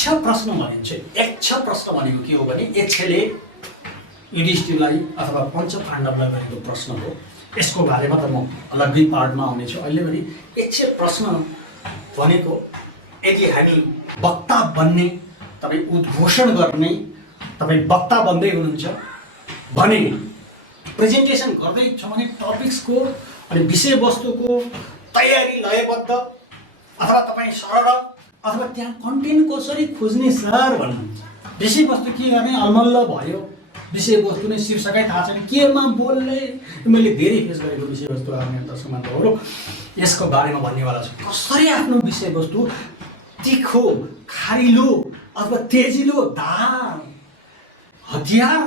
यक्ष प्रश्न भनिन्छ। यक्ष प्रश्न भनेको के हो भने यक्षले युधिष्ठिरलाई अथवा पञ्चपाण्डवलाई गरेको प्रश्न हो। यसको बारेमा त म अलग्गै पार्टमा आउनेछु। अहिले भने यक्ष प्रश्न भनेको यदि हामी वक्ता बन्ने, तपाईँ उद्घोषण गर्ने, तपाईँ वक्ता बन्दै हुनुहुन्छ भने प्रेजेन्टेसन गर्दैछ भने टपिक्सको अनि विषयवस्तुको तयारी लयबद्ध अथवा तपाईँ सरल अथवा त्यहाँ कन्टेन्ट कसरी खोज्ने सर भन्नुहुन्छ। विषयवस्तु के गर्ने अलमल्ल भयो, विषयवस्तु नै शीर्षकै थाहा छैन केमा बोल्ने। मैले धेरै फेस गरेको विषयवस्तु आउने दर्शकमा हो, यसको बारेमा भन्नेवाला छु। कसरी आफ्नो विषयवस्तु तीखो, खारिलो अथवा तेजिलो, धार हतियार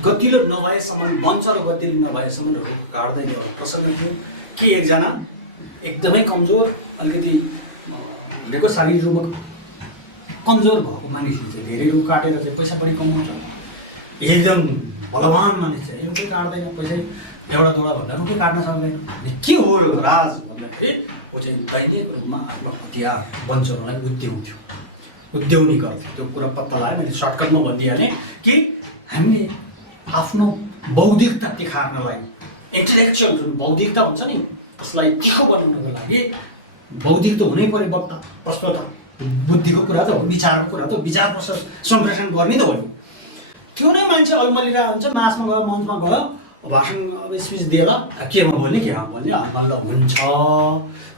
गतिलो नभएसम्म, मञ्च र गतिलो नभएसम्म गाड्दैन प्रसङ्ग थियो। के एकजना एकदमै कमजोर, अलिकति भनेको शारीरिक रूपमा कमजोर भएको मानिसले चाहिँ धेरै रुख काटेर चाहिँ पैसा पनि कमाउँछ। एकदम बलवान मानिस चाहिँ रुखै काट्दैन, पैसा एउटा दुईवटा भन्दा रुखै काट्न सक्दैन। के हो राज भन्दाखेरि ऊ चाहिँ दैनिक रूपमा आफ्नो हतियार बञ्चाउनलाई उद्यौन्थ्यो, उद्यौनी गर्थ्यो। त्यो कुरा पत्ता लगायो। मैले सर्टकटमा भनिदिइहालेँ कि हामीले आफ्नो बौद्धिकता तिखार्नलाई, इन्टेलेक्चुअल जुन बौद्धिकता हुन्छ नि त्यसलाई तिखो बनाउनको लागि बौद्धिक त हुनै पर्यो। वक्ता प्रश्नोत्तर बुद्धिको कुरा त हो, विचारको कुरा त, विचार प्रश्न सम्प्रेषण गर्ने त हो नि। त्यो नै मान्छे अल्मलिरहेको हुन्छ, मासमा गयो, मञ्चमा गयो, भाषण अब स्पिच दिएर केमा बोल्ने केमा बोल्ने अलमल्ल हुन्छ।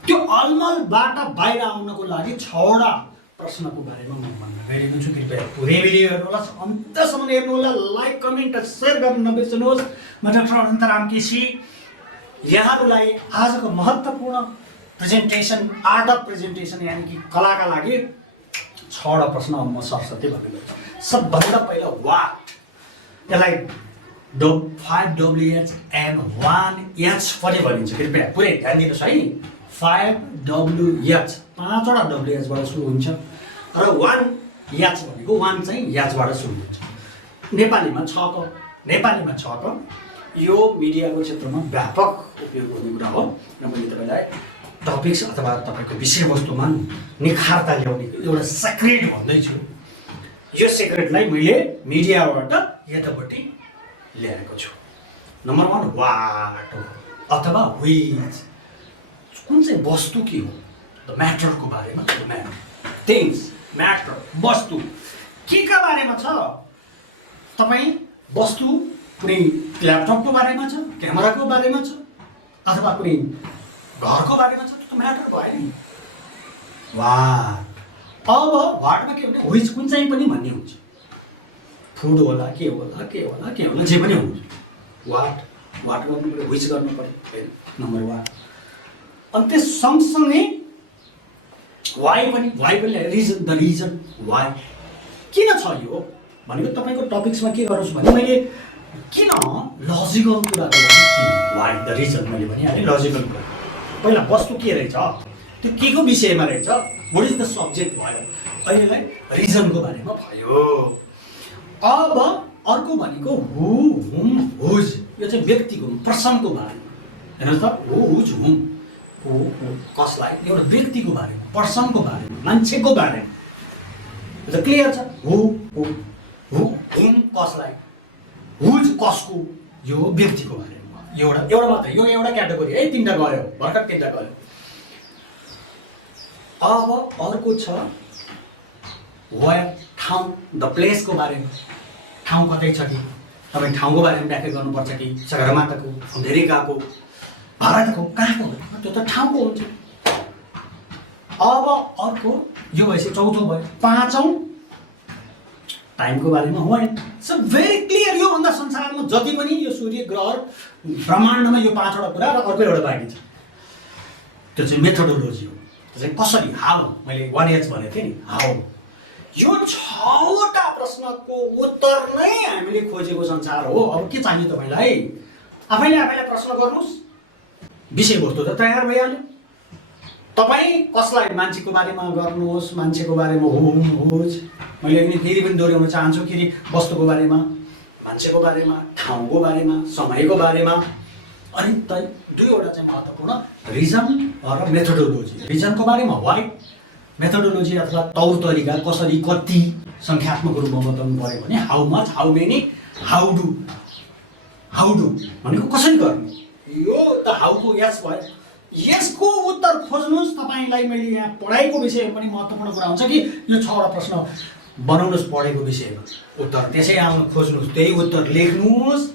त्यो अलमलबाट बाहिर आउनको लागि 6वटा प्रश्नको बारेमा म भन्न गइरहेको छु। कृपया पुरै भिडियो हेर्नुहोला, अन्तसम्म हेर्नुहोला, लाइक कमेन्ट सेयर गर्न नबिर्सनुहोस्। म डाक्टर अनन्त केसी यहाँहरूलाई आजको महत्त्वपूर्ण प्रेजेन्टेसन, आर्ट अफ प्रेजेन्टेसन यानि कि कलाका लागि 6वटा प्रश्न म सरस्वती भनेको छु। सबभन्दा पहिला वाट, यसलाई 5WH and 1H पनि भनिन्छ। कृपया पुरै ध्यान दिनुहोस् है। 5WH 5वटा WHबाट सुरु हुन्छ र 1H भनेको 1 चाहिँ Hबाट सुरु हुन्छ। नेपालीमा 6 क यो मिडियाको क्षेत्रमा व्यापक उपयोग हुने कुरा हो र मैले तपाईँलाई टपिक्स अथवा तपाईँको विषयवस्तुमा निखारता ल्याउने एउटा सेक्रेट भन्दैछु। यो सेक्रेटलाई मैले मिडियाबाट यतापट्टि ल्याएको छु। नम्बर 1 वाट अथवा व्हिच, कुन चाहिँ वस्तु के हो, द म्याटरको बारेमा, द म्याटर थिङ्स, म्याटर वस्तु के का बारेमा छ। तपाईँ वस्तु कुनै ल्यापटपको बारेमा छ, क्यामेराको बारेमा छ अथवा कुनै घरको बारेमा छ, त्यो म्याटर भयो नि। वाट। अब वाटमा के हुन्छ, व्हिच कुन चाहिँ पनि भन्ने हुन्छ। फुड होला, के होला, के होला, के होला, जे पनि हुन्छ। वाट गर्नु पऱ्यो, व्हिच गर्नु पऱ्यो, नम्बर 1। अनि त्यस सँगसँगै वाइ पनि रिजन, द रिजन वाइ किन छ यो भनेको तपाईँको टपिक्समा के गर्नुहोस् भने मैले किन लजिकल कुराको लागि वाइ द रिजन मैले भनिहालेँ। लजिकल कुरा पहिला वस्तु के रहेछ, त्यो के को विषयमा रहेछ, वाट इज द सब्जेक्ट भयो। अहिलेलाई रिजनको बारेमा भयो। अब अर्को भनेको हु, हुम, हुज, यो चाहिँ व्यक्तिको पर्सनको बारेमा। हेर्नुहोस् त, हु, हुज, हुम, हु कसलाई, एउटा व्यक्तिको बारेमा, पर्सनको बारेमा, मान्छेको बारेमा। यो त क्लियर छ। हु हुम कसलाई, हुज कसको, यो व्यक्तिको बारेमा। एउटा मात्रै, यो एउटा क्याटेगोरी है, 3टा गयो, भर्खर 3टा गयो। अब अर्को छ वेयर, ठाउँ, द प्लेसको बारेमा। ठाउँ कतै छ कि, तपाईँ ठाउँको बारेमा व्याख्या गर्नुपर्छ कि सगरमाथाको, अमेरिकाको, भारतको, कहाँको, त्यो त ठाउँको हुन्छ। अब अर्को यो भएपछि 4थो भयो। 5औँ टाइमको बारेमा हो। So very clear. योभन्दा संसारमा जति पनि यो सूर्य ग्रह ब्रह्माण्डमा यो 5वटा कुरा र अर्को एउटा बाँकी छ, त्यो चाहिँ मेथोडोलोजी हो। त्यो चाहिँ कसरी, हाउ, मैले 1H भनेको थिएँ नि, हाउ। यो 6वटा प्रश्नको उत्तर नै हामीले खोजेको संसार हो। अब के चाहियो तपाईँलाई? आफैले प्रश्न गर्नुहोस्, विषयवस्तु त तयार भइहाल्यो। तपाईँ कसलाई, मान्छेको बारेमा गर्नुहोस्, मान्छेको बारेमा हुम, हुज। मैले फेरि पनि दोहोऱ्याउन चाहन्छु, फेरि वस्तुको बारेमा, मान्छेको बारेमा, ठाउँको बारेमा, समयको बारेमा। अनि 2वटा चाहिँ महत्त्वपूर्ण, रिजन र मेथोडोलोजी। रिजनको बारेमा वाइ, मेथोडोलोजी अथवा तौर तरिका कसरी कति सङ्ख्यात्मक रूपमा बताउनु पर्यो भने how much how many how do भनेको कसरी गर्ने यो त हाउको यस भयो यसको उत्तर खोज्नुहोस् तपाईलाई मैले यहाँ पढाइको विषयमा पनि महत्त्वपूर्ण कुरा हुन्छ कि यो 6 वटा प्रश्न बनाउनुहोस् पढेको विषयमा उत्तर त्यसै आउनु खोज्नुहोस् त्यही उत्तर लेख्नुहोस्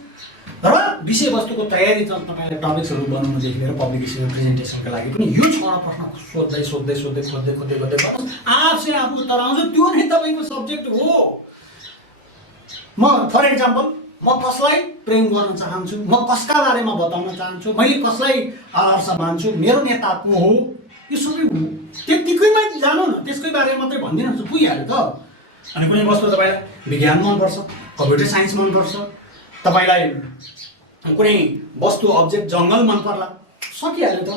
र विषयवस्तुको तयारी त तपाईले टपिक्सहरू बनाउनुदेखि लिएर पब्लिकेसन प्रेजेन्टेसनको लागि पनि यो 6 वटा प्रश्न सोध्दै खोज्दै आफै आफू उत्तर आउँछ त्यो नै तपाईको सब्जेक्ट हो म फर एक्जाम्पल म कसलाई प्रेम गर्न चाहन्छु म कसका बारेमा बताउन चाहन्छु मैले कसलाई आदर्श मान्छु मेरो नेता को हो यो सबै हो त्यतिकैमा जानु न त्यसकै बारेमा मात्रै भनिदिनुहुन्छ पुगिहाल्यो त अनि कुनै वस्तु तपाईलाई विज्ञान मन पर्छ कम्प्युटर साइन्स मन पर्छ तपाईलाई कुनै वस्तु अब्जेक्ट जंगल मन पर्ला सकिहाल्यो त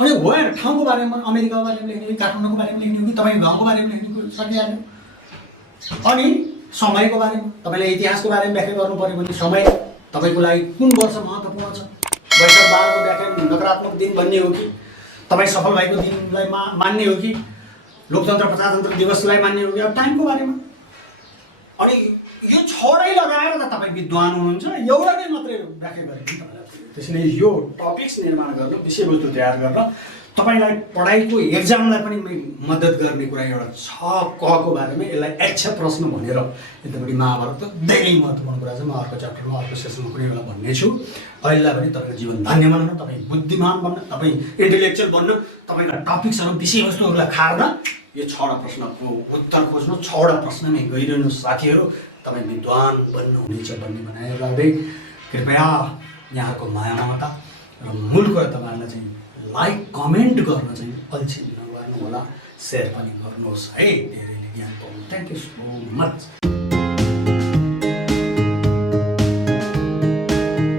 अनि होइन ठाउँको बारेमा अमेरिकाको बारेमा लेख्ने हो काठमाडौँको बारेमा लेख्ने हो कि तपाईको गाउँको बारेमा लेख्ने हो सकिहाल्यो अनि समयको बारेमा तपाईले इतिहासको बारेमा व्याख्या गर्नु पर्यो भने समय तपाईको लागि कुन वर्ष महत्त्वपूर्ण छ वैशाख 12 को व्याख्या नकारात्मक दिन भन्ने हो कि तपाई सफल भएको दिनलाई मान्ने हो कि लोकतन्त्र प्रजातन्त्र दिवसलाई मान्ने हो कि अब टाइमको बारेमा अनि यो छोडै लगाएर त तपाई विद्वान हुनुहुन्छ एउटा नै मात्रै व्याख्या गरेको तपाईलाई त्यसैले यो टपिक्स निर्माण गर्न विषयवस्तु तयार गर्न तपाईलाई पढाइको एक्जामलाई पनि मद्दत गर्ने कुरा एउटा छ कको बारेमा यसलाई एक्छ प्रश्न भनेर यतापट्टि महाभारत त धेरै महत्त्वपूर्ण कुरा छ म अर्को च्याप्टरमा अर्को सेसनमा कुनै बेला भन्ने छु अहिलेलाई पनि तपाईको जीवन धन्य बन्न तपाई बुद्धिमान बन्न तपाई इन्टेलेक्चुअल बन्न तपाईका टपिक्सहरु विषयवस्तुहरुलाई खार्न यो 6 वटा प्रश्नको उत्तर खोज्नु 6 वटा प्रश्नमै गइरहनु साथीहरु तपाई विद्वान बन्नुहुनेछ भन्ने भनाइ गर्दै कृपया यहाँको माया ममता र मूलको तपाईहरुलाई चाहिँ लाइक कमेन्ट गर्न चाहिँ अल्छी नगर्नु होला शेयर पनि गर्नुहोस् है धेरैले ज्ञान पाउनु थ्यांक यू सो मच